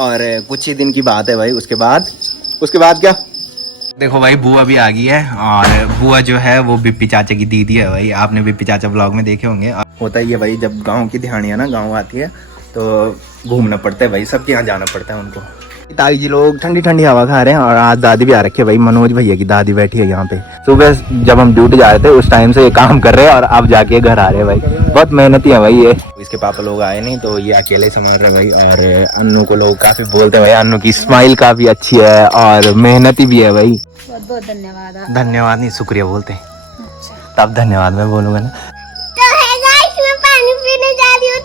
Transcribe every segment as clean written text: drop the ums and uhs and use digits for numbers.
और कुछ ही दिन की बात है भाई, उसके बाद क्या देखो भाई, बुआ भी आ गई है। और बुआ जो है वो बिप्पी चाचा की दीदी है भाई। आपने बिप्पी चाचा ब्लॉग में देखे होंगे। होता ही है भाई, जब गांव की दिहाड़ियाँ ना गांव आती है तो घूमना पड़ता है भाई, सबके यहाँ जाना पड़ता है उनको। ताई जी लोग ठंडी ठंडी हवा खा रहे हैं और आज दादी भी आ रखी है भाई। मनोज भैया की दादी बैठी है यहाँ पे। सुबह जब हम ड्यूटी जा रहे थे उस टाइम से ये काम कर रहे हैं और अब जाके घर आ रहे हैं भाई। बहुत मेहनती है भाई ये। इसके पापा लोग आए नहीं तो ये अकेले संभाल रहे भाई। और अन्नू को लोग काफी बोलते हैं भाई, अन्नू की स्माइल काफी अच्छी है और मेहनती भी है भाई। बहुत बहुत धन्यवाद। धन्यवाद नहीं, शुक्रिया बोलते हैं। तब धन्यवाद मैं बोलूंगा ना। तो है गाइस, मैं पानी पीने जा रही हूँ।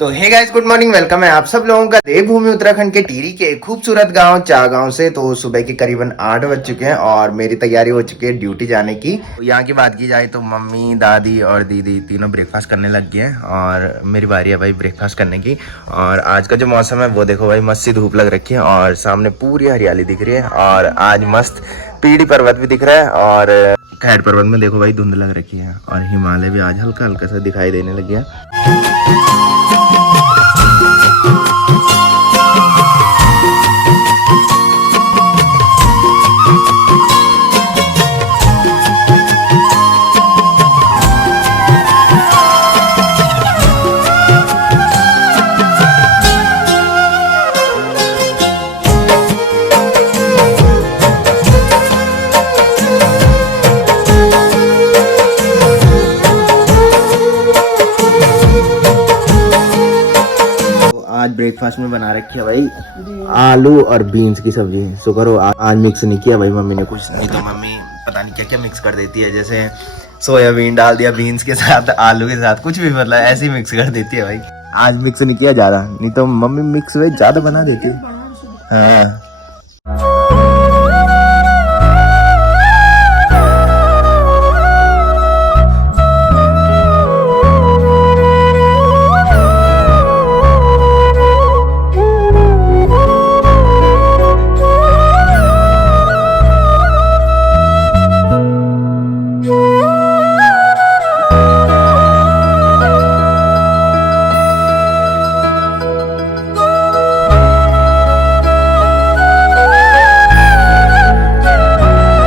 तो hey guys, good morning, welcome है आप सब लोगों का देवभूमि उत्तराखंड के टिहरी के खूबसूरत गांव चागांव से। तो सुबह के करीबन 8 बज चुके हैं और मेरी तैयारी हो चुकी है ड्यूटी जाने की। तो यहाँ की बात की जाए तो मम्मी, दादी और दीदी तीनों ब्रेकफास्ट करने लग गए हैं और मेरी बारी है भाई ब्रेकफास्ट करने की। और आज का जो मौसम है वो देखो भाई, मस्त सी धूप लग रखी है और सामने पूरी हरियाली दिख रही है। और आज मस्त पीढ़ी पर्वत भी दिख रहा है और खैर पर्वत में देखो भाई धुंध लग रखी है और हिमालय भी आज हल्का हल्का सा दिखाई देने लग गया। आज ब्रेकफास्ट में बना रखी है भाई आलू और बीन्स की सब्जी। शुक्र हो आज मिक्स नहीं किया भाई मम्मी ने कुछ, नहीं तो मम्मी पता नहीं क्या क्या मिक्स कर देती है। जैसे सोयाबीन डाल दिया बीन्स के साथ, आलू के साथ, कुछ भी मतलब ऐसे ही मिक्स कर देती है भाई। आज मिक्स नहीं किया ज्यादा, नहीं तो मम्मी मिक्स वेज ज्यादा बना देती है। हाँ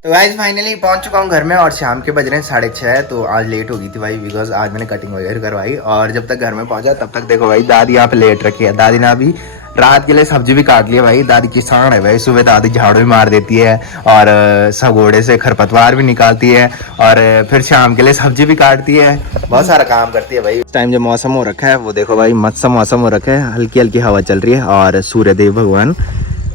गाइस, फाइनली पहुंच चुका हूं घर में और शाम के बज रहे हैं 6:30। तो आज लेट हो गई थी भाई बिकॉज आज मैंने कटिंग वगैरह करवाई। और जब तक घर में पहुंचा तब तक देखो भाई दादी यहाँ पे लेट रखी है। दादी ने अभी रात के लिए सब्जी भी काट लिया भाई। दादी किसान है भाई, सुबह दादी झाड़ू भी मार देती है और सगोड़े से खरपतवार भी निकालती है और फिर शाम के लिए सब्जी भी काटती है। बहुत सारा काम करती है भाई। इस टाइम जो मौसम हो रखा है वो देखो भाई, मस्त सा मौसम हो रखा है, हल्की हल्की हवा चल रही है और सूर्यदेव भगवान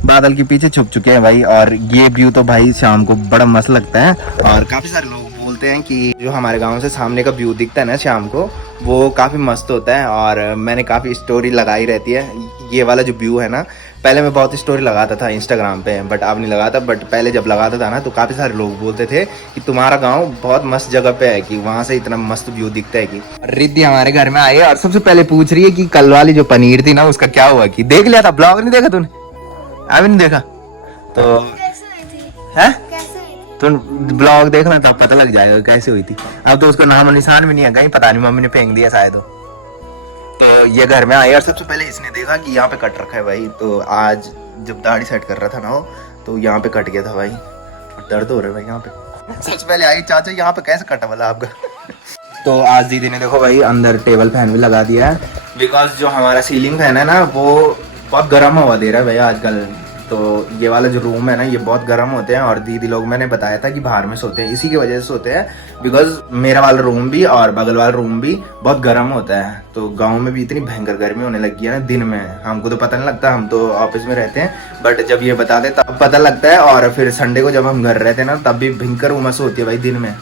बादल के पीछे छुप चुके हैं भाई। और ये व्यू तो भाई शाम को बड़ा मस्त लगता है। और काफी सारे लोग बोलते हैं कि जो हमारे गांव से सामने का व्यू दिखता है ना शाम को, वो काफी मस्त होता है। और मैंने काफी स्टोरी लगाई रहती है। ये वाला जो व्यू है ना, पहले मैं बहुत स्टोरी लगाता था इंस्टाग्राम पे, बट अब नहीं लगाता। बट पहले जब लगाता था ना तो काफी सारे लोग बोलते थे कि तुम्हारा गाँव बहुत मस्त जगह पे है, कि वहां से इतना मस्त व्यू दिखता है। कि रिद्धि हमारे घर में आई है और सबसे पहले पूछ रही है कि कल वाली जो पनीर थी ना उसका क्या हुआ। कि देख लिया था ब्लॉग, नहीं देखा तूने? अभी नहीं देखा तो है, तुम ब्लॉग देखना तब पता लग जाएगा कैसे हुई थी। अब तो उसको नाम और निशान भी नहीं है, कहीं पता नहीं मम्मी ने फेंक दिया शायद। तो ये घर में आई और सबसे पहले इसने देखा कि यहाँ पे कट रखा है भाई। तो आज जब दाढ़ी सेट कर रहा था ना वो, तो यहाँ पे कट गया था भाई और दर्द हो रहा है भाई यहाँ पे। सबसे पहले आई चाचा यहाँ पे कैसे कटा वाला आपका। तो आज दीदी ने देखो भाई अंदर टेबल फैन भी लगा दिया है बिकॉज जो हमारा सीलिंग फैन है ना वो बहुत गर्म हवा दे रहा है भाई आजकल। तो ये वाला जो रूम है ना ये बहुत गर्म होते हैं और दीदी लोग मैंने बताया था कि बाहर में सोते हैं, इसी की वजह से सोते हैं बिकॉज मेरा वाला रूम भी और बगल वाला रूम भी बहुत गर्म होता है। तो गांव में भी इतनी भयंकर गर्मी होने लगी है ना दिन में, हमको तो पता नहीं लगता, हम तो ऑफिस में रहते हैं। बट जब ये बताते तब पता लगता है। और फिर संडे को जब हम घर रहते हैं ना तब भी भयंकर उमस होती है भाई दिन में।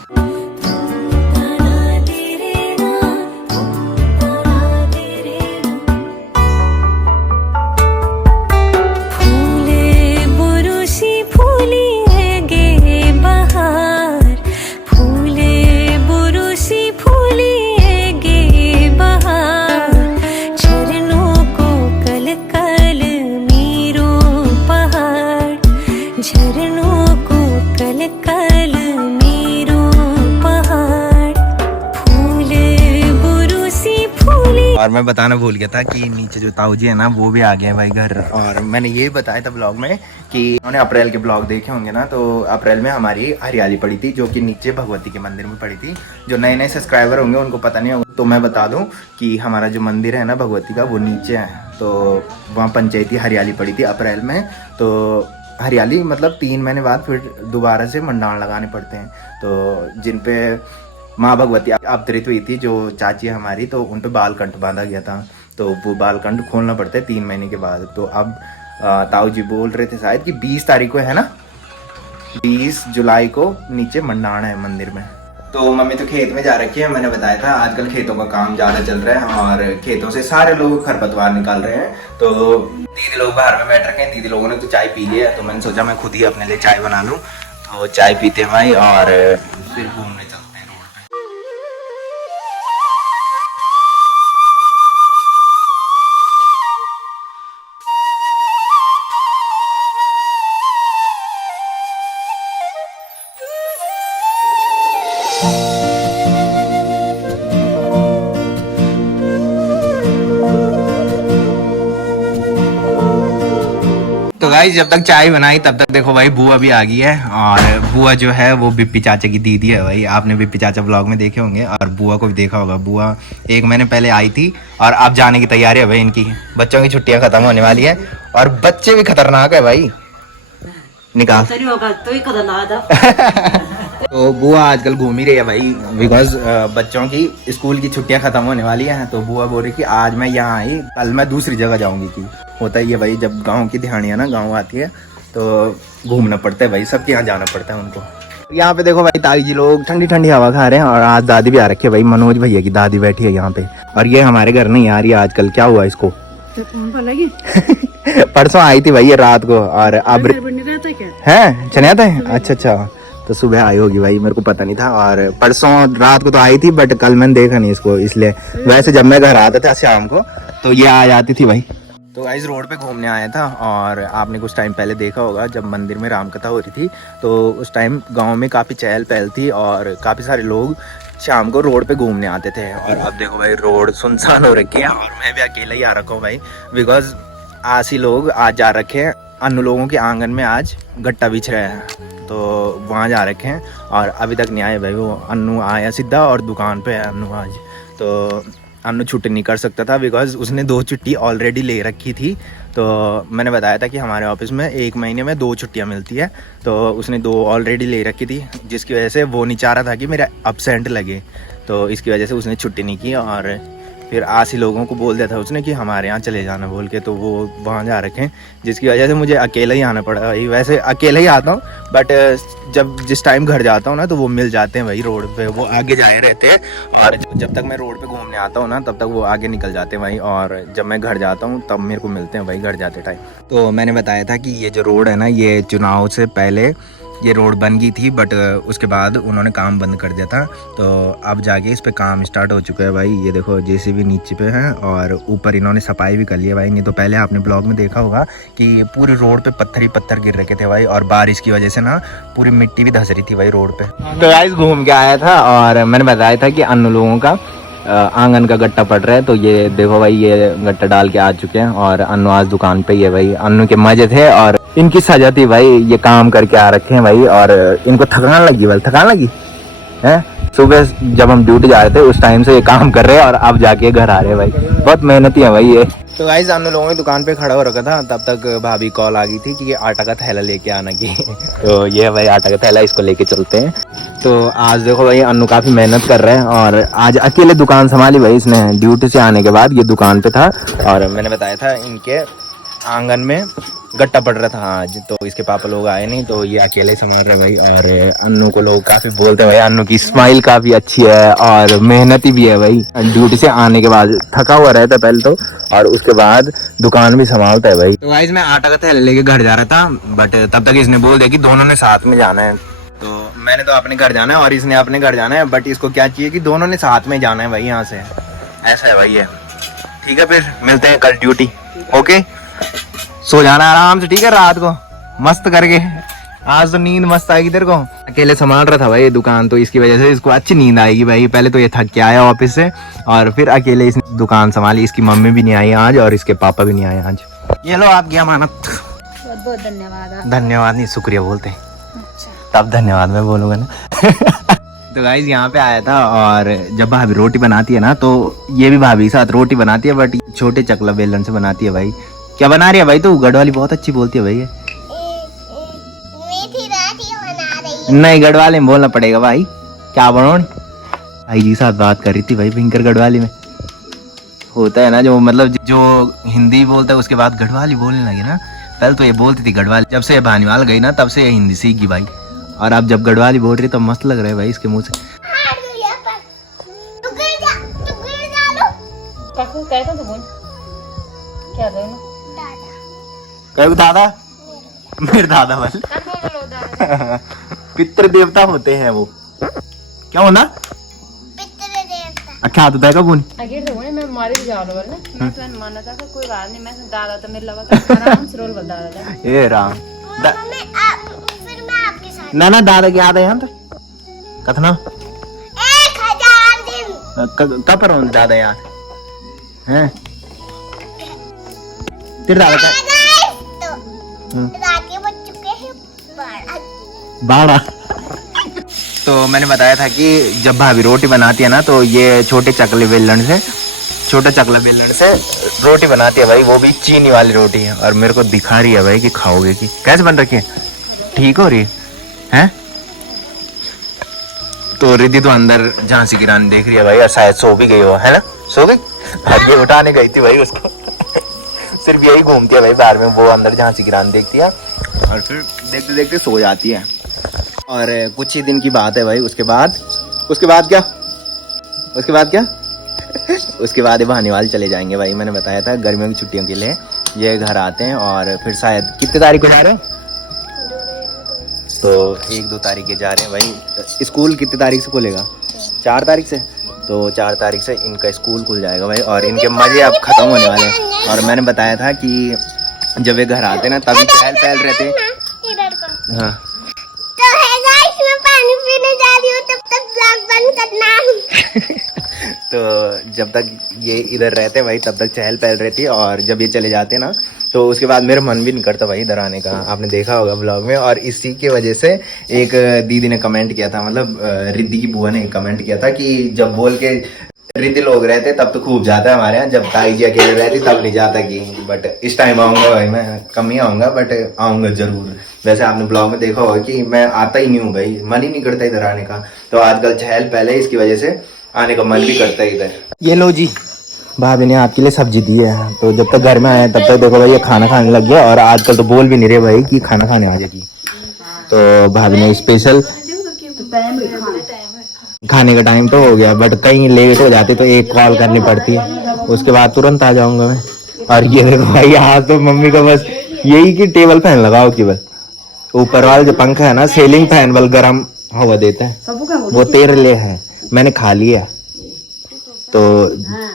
झरनों को कल कल मीरों और मैं बताना भूल गया था कि नीचे जो ताऊ जी है ना वो भी आ गए हैं भाई घर। और मैंने ये बताया था ब्लॉग में कि उन्होंने अप्रैल के ब्लॉग देखे होंगे ना, तो अप्रैल में हमारी हरियाली पड़ी थी जो कि नीचे भगवती के मंदिर में पड़ी थी। जो नए नए सब्सक्राइबर होंगे उनको पता नहीं होगा तो मैं बता दूं कि हमारा जो मंदिर है ना भगवती का वो नीचे है। तो वहाँ पंचायती हरियाली पड़ी थी अप्रैल में। तो हरियाली मतलब 3 महीने बाद फिर दोबारा से मंडाण लगाने पड़ते हैं। तो जिन पे माँ भगवती अवतरित हुई थी जो चाची है हमारी, तो उन पे बालकंठ बांधा गया था। तो वो बालकंठ खोलना पड़ता है 3 महीने के बाद। तो अब ताऊ जी बोल रहे थे शायद कि 20 तारीख को है ना, 20 जुलाई को नीचे मंडाण है मंदिर में। तो मम्मी तो खेत में जा रखी है। मैंने बताया था आजकल खेतों का काम ज़्यादा चल रहा है और खेतों से सारे लोग खरपतवार निकाल रहे हैं। तो दीदी लोग बाहर में बैठ रखे हैं। दीदी लोगों ने तो चाय पी लिया है, तो मैंने सोचा मैं खुद ही अपने लिए चाय बना लूँ। तो चाय पीते हैं भाई और फिर घूमने चलते हैं रोड पे। तो गाइस जब तक चाय बनाई तब तक देखो भाई बुआ भी आ गई है। और बुआ जो है वो बिप्पी चाचा की दीदी है भाई। आपने बिप्पी चाचा ब्लॉग में देखे होंगे और बुआ को भी देखा होगा। बुआ 1 महीने पहले आई थी और अब जाने की तैयारी है भाई इनकी। बच्चों की छुट्टियां खत्म होने वाली है और बच्चे भी खतरनाक है भाई। निकाल तो ही तो बुआ आजकल घूम ही रही है भाई बिकॉज बच्चों की स्कूल की छुट्टियां खत्म होने वाली हैं। तो बुआ बोल रही कि आज मैं यहाँ आई, कल मैं दूसरी जगह जाऊंगी। कि होता ही है भाई, जब गांव की दिहाड़ियाँ ना गांव आती है तो घूमना पड़ता है भाई, सबके यहाँ जाना पड़ता है उनको। यहाँ पे देखो भाई ताई जी लोग ठंडी ठंडी हवा खा रहे हैं और आज दादी भी आ रखी है भाई। मनोज भैया की दादी बैठी है यहाँ पे। और ये हमारे घर नहीं आ रही है आजकल, क्या हुआ इसको? परसों आई थी भाई ये रात को और अब है चने आता है। अच्छा अच्छा, तो सुबह आई होगी भाई, मेरे को पता नहीं था। और परसों रात को तो आई थी बट कल मैंने देखा नहीं इसको, इसलिए वैसे जब मैं घर आता था शाम को तो ये आ जाती थी भाई। तो गाइस रोड पे घूमने आया था और आपने कुछ टाइम पहले देखा होगा जब मंदिर में रामकथा हो रही थी तो उस टाइम गांव में काफ़ी चहल पहल थी और काफ़ी सारे लोग शाम को रोड पे घूमने आते थे। और अब देखो भाई रोड सुनसान हो रखी है और मैं भी अकेला ही आ रखा हूँ भाई बिकॉज आसी लोग आज जा रखे हैं। अन्नू लोगों के आंगन में आज गट्टा बिछ रहा है तो वहाँ जा रखे हैं और अभी तक नहीं आए भाई। वो अन्नू आया सीधा और दुकान पे है अन्नू आज। तो अन्नू छुट्टी नहीं कर सकता था बिकॉज उसने 2 छुट्टी ऑलरेडी ले रखी थी। तो मैंने बताया था कि हमारे ऑफिस में 1 महीने में 2 छुट्टियां मिलती है, तो उसने 2 ऑलरेडी ले रखी थी जिसकी वजह से वो नहीं चाह रहा था कि मेरा अपसेंट लगे। तो इसकी वजह से उसने छुट्टी नहीं की और फिर आसी लोगों को बोल दिया था उसने कि हमारे यहाँ चले जाना बोल के। तो वो वहाँ जा रखे हैं जिसकी वजह से मुझे अकेला ही आना पड़ा भाई। वैसे अकेला ही आता हूँ बट जिस टाइम घर जाता हूँ ना तो वो मिल जाते हैं भाई रोड पे, वो आगे जाए रहते हैं। और जब तक मैं रोड पे घूमने आता हूँ ना तब तक वो आगे निकल जाते हैं भाई। और जब मैं घर जाता हूँ तब मेरे को मिलते हैं भाई घर जाते टाइम। तो मैंने बताया था कि ये जो रोड है ना ये चुनाव से पहले ये रोड बन गई थी बट उसके बाद उन्होंने काम बंद कर दिया था। तो अब जाके इस पे काम स्टार्ट हो चुका है भाई। ये देखो जेसीबी नीचे पे है और ऊपर इन्होंने सफाई भी कर ली है भाई। नहीं तो पहले आपने ब्लॉग में देखा होगा कि पूरी रोड पे पत्थर ही पत्थर गिर रखे थे भाई और बारिश की वजह से ना पूरी मिट्टी भी धस रही थी भाई रोड पे। तो गाइस घूम के आया था और मैंने बताया था कि अन्नू लोगों का आंगन का गट्टा पड़ रहा है। तो ये देखो भाई ये गट्टा डाल के आ चुके हैं और अन्नू आज दुकान पे ही है भाई। अन्नू के मजे थे और इनकी सजा थी भाई, ये काम करके आ रखे हैं भाई और इनको थकान लगी भाई, थकान लगी है। सुबह जब हम ड्यूटी जा रहे थे उस टाइम से ये काम कर रहे हैं और अब जाके घर आ रहे हैं भाई। बहुत मेहनती है भाई ये। तो गाइस अन्नू लोगों की दुकान पे खड़ा हो रखा था, तब तक भाभी कॉल आ गई थी कि ये आटा का थैला लेके आना की। तो ये भाई आटा का थैला, इसको लेके चलते हैं। तो आज देखो भाई अन्नू काफी मेहनत कर रहे हैं और आज अकेले दुकान संभाली भाई इसने। ड्यूटी से आने के बाद ये दुकान पे था और मैंने बताया था इनके आंगन में गट्टा पड़ रहा था आज। तो इसके पापा लोग आए नहीं तो ये अकेले संभाल रहे भाई। और अन्नू को लोग काफी बोलते हैं भाई, अन्नू की स्माइल काफी अच्छी है और मेहनती भी है भाई। ड्यूटी से आने के बाद थका हुआ रहता है पहले तो और उसके बाद दुकान भी संभालता है भाई। तो गाइस मैं आटा का थैला लेके घर जा रहा था बट तब तक इसने बोल दिया कि दोनों ने साथ में जाना है। तो मैंने तो अपने घर जाना है और इसने अपने घर जाना है बट इसको क्या चाहिए कि दोनों ने साथ में जाना है भाई यहाँ से। ऐसा है भाई ये। ठीक है फिर मिलते हैं कल ड्यूटी। ओके सो जाना आराम से, ठीक है, रात को मस्त करके आज तो नींद मस्त आएगी तेरे को। अकेले संभाल रहा था भाई ये दुकान, तो इसकी वजह से इसको अच्छी नींद आएगी भाई। पहले तो ये थक के आया ऑफिस से और फिर अकेले इस दुकान संभाली। इसकी मम्मी भी नहीं आई आज और इसके पापा भी नहीं आए आज। ये लो आपकी अमानत। बहुत बहुत धन्यवाद। धन्यवाद नहीं, शुक्रिया बोलते हैं। अच्छा। तब धन्यवाद मैं बोलूंगा ना। तो गाइस यहाँ पे आया था और जब भाभी रोटी बनाती है ना तो ये भी भाभी के साथ रोटी बनाती है, बट छोटे चकला बेलन से बनाती है भाई। क्या बना रही है भाई तू? गढ़वाली बहुत अच्छी बोलती है भाई ये। मीठी रोटी बना रही है। नहीं, गढ़वाली में बोलना पड़ेगा भाई। क्या बनोनी? भाई जी साथ बात कर रही थी भाई भयंकर गढ़वाली में। होता है ना जो मतलब जो हिंदी बोलता है उसके बाद गढ़वाली बोलने लगे ना। पहले तो ये बोलती थी गढ़वाली, जब से ये भानीवाल गई ना तब से ये हिंदी सीख गई भाई। और अब जब गढ़वाली बोल रही तो मस्त लग रहा है भाई इसके मुंह से। कहो दादा, मेरे दादा बल पितृ देवता होते हैं वो। क्या होना? अच्छा तो देखा बुन आगे तो मैं मारे जा रहा हूं ना। मैं तो माना था कोई बात नहीं, मैं दादा तो मेरे लगा आराम से रोल बता रहा था। ए राम फिर मैं आपके साथ। ना ना दादा की याद है यहाँ तो कथना 1000 दिन। कब पर दादा याद हैं तेरे दादा का रात के बज चुके हैं 12। तो मैंने बताया था कि जब भाभी रोटी बनाती है ना तो ये छोटे चकले बेलन से, छोटा चकला बेलन से रोटी बनाती है भाई। वो भी चीनी वाली रोटी है और मेरे को दिखा रही है भाई कि खाओगे कि कैसे बन रखी है। ठीक हो रही है? तो रिद्धि तो अंदर झांसी की रानी देख रही है भाई और शायद सो भी गई हो, है ना? सो गई? भाग्य उठाने गई थी भाई उसको। सिर्फ यही घूमती है भाई बाहर में, वो अंदर झांसी की रानी देखती है और फिर देखते देखते सो जाती है। और कुछ ही दिन की बात है भाई। उसके बाद क्या उसके बाद ये भानीवाल चले जाएंगे भाई। मैंने बताया था गर्मियों की छुट्टियों के लिए ये घर आते हैं और फिर शायद कितने तारीख को जा रहे हैं? तो 1-2 तारीख के जा रहे हैं भाई। स्कूल कितनी तारीख से खुलेगा? 4 तारीख से। तो 4 तारीख से इनका स्कूल खुल जाएगा भाई और इनके मजे अब खत्म होने वाले हैं। और मैंने बताया था कि जब ये घर आते ना तभी चहल पहल रहते। हाँ तो है गाइस, मैं पानी पीने जा रही हूँ, तब तक ब्लॉग बंद करना। तो जब तक ये इधर रहते भाई तब तक चहल पहल रहती है और जब ये चले जाते ना तो उसके बाद मेरा मन भी नहीं करता भाई इधर आने का। आपने देखा होगा ब्लॉग में। और इसी की वजह से एक दीदी ने कमेंट किया था, मतलब रिद्धि की बुआ ने कमेंट किया था कि जब बोल के रिद्धि लोग रहते तब तो खूब जाता है हमारे यहाँ, जब ताई जी अकेले रहती तब नहीं जाता कि। बट इस टाइम आऊँगा भाई, मैं कम ही आऊँगा बट आऊँगा जरूर। वैसे आपने ब्लॉग में देखा होगा कि मैं आता ही नहीं हूँ भाई, मन ही नहीं करता इधर आने का। तो आजकल चहल पहले इसकी वजह से आने का मन भी करता है इधर। ये लो जी, भाभी ने आपके लिए सब्जी दी है। तो जब तक घर में आए तब तक देखो भाई ये खाना खाने लग गया और आजकल तो बोल भी नहीं रहे भाई कि खाना खाने आ जाएगी। तो भाभी ने स्पेशल खाने का टाइम तो हो गया बट कहीं लेट हो जाती तो एक कॉल करनी पड़ती है, उसके बाद तुरंत आ जाऊंगा मैं। और ये देखो भाई आज तो मम्मी को बस यही कि टेबल फैन लगाओ केवल, ऊपर वाला जो पंखा है ना सीलिंग फैन वाला गर्म हवा देता है वो तेरे लिए है, मैंने खा लिया। तो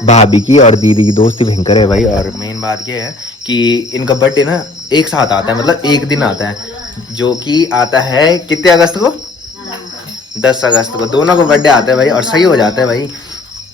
भाभी की और दीदी की दोस्ती भयंकर है भाई। और मेन बात ये है कि इनका बर्थडे ना एक साथ आता है, मतलब एक दिन आता है, जो कि आता है कितने अगस्त को? 10 अगस्त को दोनों को बर्थडे आता है भाई। और सही हो जाता है भाई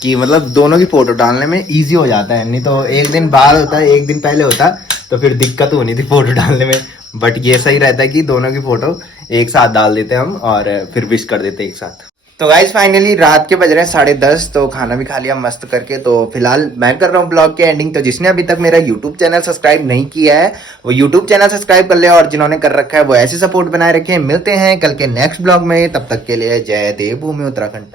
कि मतलब दोनों की फोटो डालने में इजी हो जाता है। नहीं तो एक दिन बाद होता है, एक दिन पहले होता तो फिर दिक्कत होनी थी फोटो डालने में। बट ये सही रहता है कि दोनों की फोटो एक साथ डाल देते हम और फिर विश कर देते एक साथ। तो गाइस फाइनली रात के बज रहे हैं 10:30, तो खाना भी खा लिया मस्त करके। तो फिलहाल मैं कर रहा हूँ ब्लॉग की एंडिंग। तो जिसने अभी तक मेरा यूट्यूब चैनल सब्सक्राइब नहीं किया है वो यूट्यूब चैनल सब्सक्राइब कर ले, और जिन्होंने कर रखा है वो ऐसे सपोर्ट बनाए रखे। मिलते हैं कल के नेक्स्ट ब्लॉग में, तब तक के लिए जय देवभूमि उत्तराखंड।